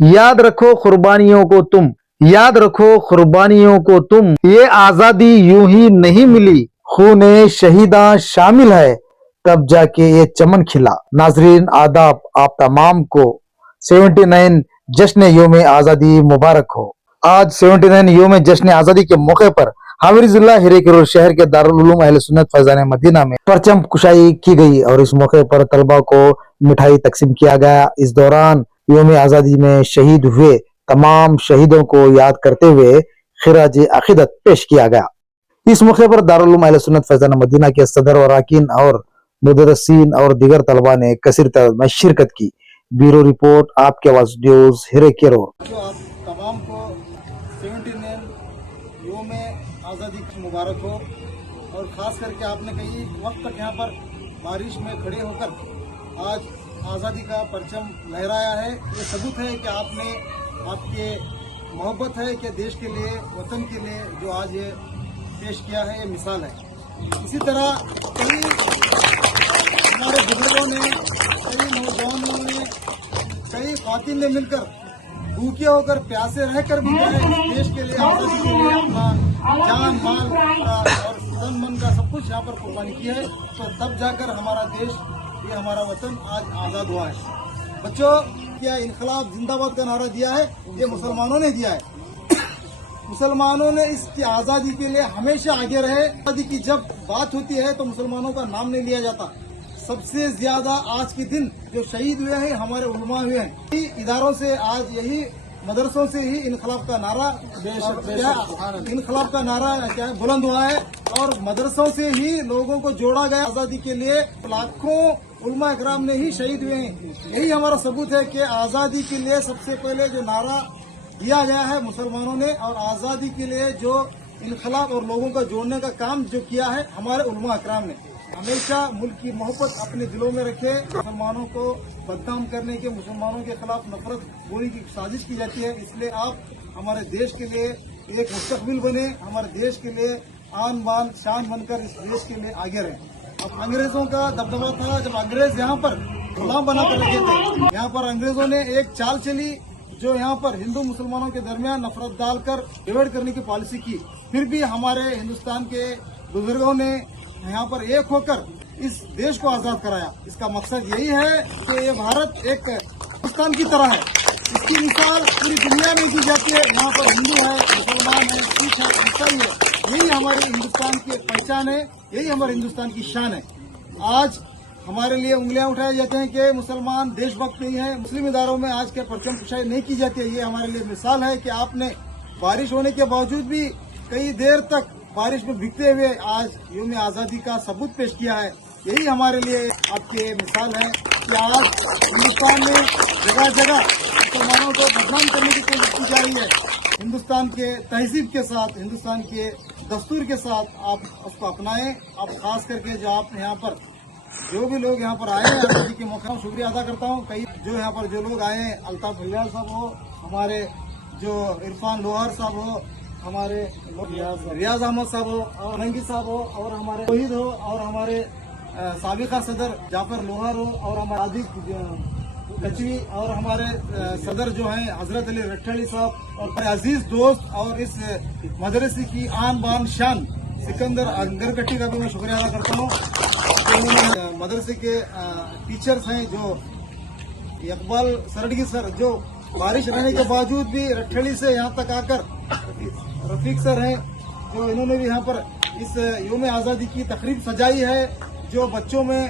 याद रखो कुर्बानियों को तुम, याद रखो कुर्बानियों को तुम, ये आजादी यूं ही नहीं मिली, खूने शहीदा शामिल है तब जाके ये चमन खिला। नाजरीन आदाब, आप तमाम को 79 जश्न योम आजादी मुबारक हो। आज 79 योम जश्न आजादी के मौके पर हामिर जिला हिरेकेरोल शहर के दारुल उलूम अहले सुन्नत फैजान मदीना में परचम कुशाई की गई और इस मौके पर तलबा को मिठाई तकसीम किया गया। इस दौरान योम आजादी में शहीद हुए तमाम शहीदों को याद करते हुए खिराज अकीदत पेश किया गया। इस मौके पर दारुल उलूम अहले सुन्नत फैजान मदीना के सदर और अरकान और मुदर्रिसीन और दीगर तलबा ने कसीर तादाद में शिरकत की। ब्यूरो रिपोर्ट, आपके आवाज न्यूज, हिरेकेरोल। जो आप तमाम को 79 योम आज़ादी की मुबारक हो और ख़ास करके आपने कई वक्त तक यहाँ पर बारिश में खड़े होकर आज आज़ादी का परचम लहराया है। ये सबूत है कि आपने आपके मोहब्बत है कि देश के लिए, वतन के लिए जो आज ये पेश किया है, ये मिसाल है। इसी तरह कई हमारे बुजुर्गों ने, कई नौजवानों ने, कई ख़वातीन ने मिलकर भूखे होकर प्यासे रहकर भी जो है इस देश के लिए, आज़ादी के लिए अपना जान माल का और तन मन का सब कुछ यहाँ पर कुर्बानी की है। तो तब जाकर हमारा देश, ये हमारा वतन आज आज़ाद हुआ है। बच्चों, क्या इनकलाब जिंदाबाद का नारा दिया है, ये मुसलमानों ने दिया है। मुसलमानों ने इसकी आज़ादी के लिए हमेशा आगे रहे। आज़ादी की जब बात होती है तो मुसलमानों का नाम नहीं लिया जाता। सबसे ज्यादा आज के दिन जो शहीद हुए हैं हमारे उलमा हुए हैं। इदारों से आज यही मदरसों से ही इनकलाब का नारा, इनकलाब का नारा क्या है बुलंद हुआ है और मदरसों से ही लोगों को जोड़ा गया। आज़ादी के लिए लाखों उलमा इकराम ने ही शहीद हुए हैं। यही हमारा सबूत है कि आज़ादी के लिए सबसे पहले जो नारा दिया गया है मुसलमानों ने, और आज़ादी के लिए जो इनकलाब और लोगों का जोड़ने का काम जो किया है हमारे उलमा इकराम ने। हमेशा मुल्क की मोहब्बत अपने दिलों में रखे। मुसलमानों को बदनाम करने के, मुसलमानों के खिलाफ नफरत बोलने की साजिश की जाती है। इसलिए आप हमारे देश के लिए एक मुस्तकबिल बने, हमारे देश के लिए आन बान शान बनकर इस देश के लिए आगे रहें। अब अंग्रेजों का दबदबा था, जब अंग्रेज यहाँ पर गुलाम बनाकर रखे थे, यहाँ पर अंग्रेजों ने एक चाल चली जो यहाँ पर हिंदू मुसलमानों के दरमियान नफरत डालकर डिवाइड करने की पॉलिसी की। फिर भी हमारे हिंदुस्तान के बुजुर्गों ने यहाँ पर एक होकर इस देश को आजाद कराया। इसका मकसद यही है कि ये भारत एक हिंदुस्तान की तरह है। इसकी मिसाल पूरी दुनिया में दी जाती है। यहाँ पर हिंदू है, मुसलमान है, सिख है, ईसाई है। यही हमारे हिंदुस्तान की पहचान है, यही हमारे हिंदुस्तान की शान है। आज हमारे लिए उंगलियां उठाए जाते हैं कि मुसलमान देशभक्त नहीं है। मुस्लिम इदारों में आज के परचम कुशाई नहीं की जाती है। ये हमारे लिए मिसाल है कि आपने बारिश होने के बावजूद भी कई देर तक बारिश में भीगते हुए आज योम आज़ादी का सबूत पेश किया है। यही हमारे लिए आपके मिसाल है कि आज हिंदुस्तान में जगह जगह मुसलमानों को बदनाम करने की कोशिश की जा रही है। हिंदुस्तान के तहजीब के साथ, हिंदुस्तान के दस्तूर के साथ आप उसको अपनाएं। आप खास करके जो आप यहाँ पर जो भी लोग यहाँ पर आए हैं आज़ादी के मौके पर शुक्रिया अदा करता हूँ। कई जो यहाँ पर जो लोग आए हैं, अल्ताफ भलियाल साहब हो, हमारे जो इरफान लोहार साहब हो, हमारे रियाज अहमद साहब हो, और नंगी साहब हो, और हमारे वहीद हो, और हमारे साबिका सदर जाफर लोहार हो, और हमारे आदिक कचवी, और हमारे सदर जो हैं हजरत अली रट्ठड़ी साहब, और मेरे अजीज दोस्त और इस मदरसे की आन बान शान सिकंदर अंगरकट्टी का भी मैं शुक्रिया अदा करता हूँ। मदरसे के टीचर्स हैं जो इकबाल सरडगी सर, जो बारिश रहने के बावजूद भी रट्ठड़ी से यहाँ तक आकर, रफीक सर हैं जो इन्होंने भी यहाँ पर इस योम आज़ादी की तकरीब सजाई है, जो बच्चों में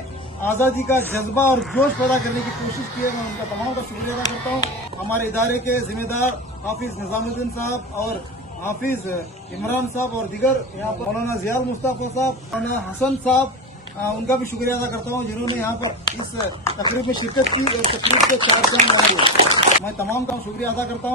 आज़ादी का जज्बा और जोश पैदा करने की कोशिश की है। मैं उनका तमाम का शुक्रिया अदा करता हूँ। हमारे इदारे के जिम्मेदार हाफिज निजामुद्दीन साहब और हाफिज इमरान साहब और दिगर यहाँ पर मौलाना जियाल मुस्तफा साहब, मौलाना हसन साहब, उनका भी शुक्रिया अदा करता हूँ जिन्होंने यहाँ पर इस तकरीब में शिरकत की और तकरीब के 4 चांद लगाए। मैं तमाम का शुक्रिया अदा करता हूँ।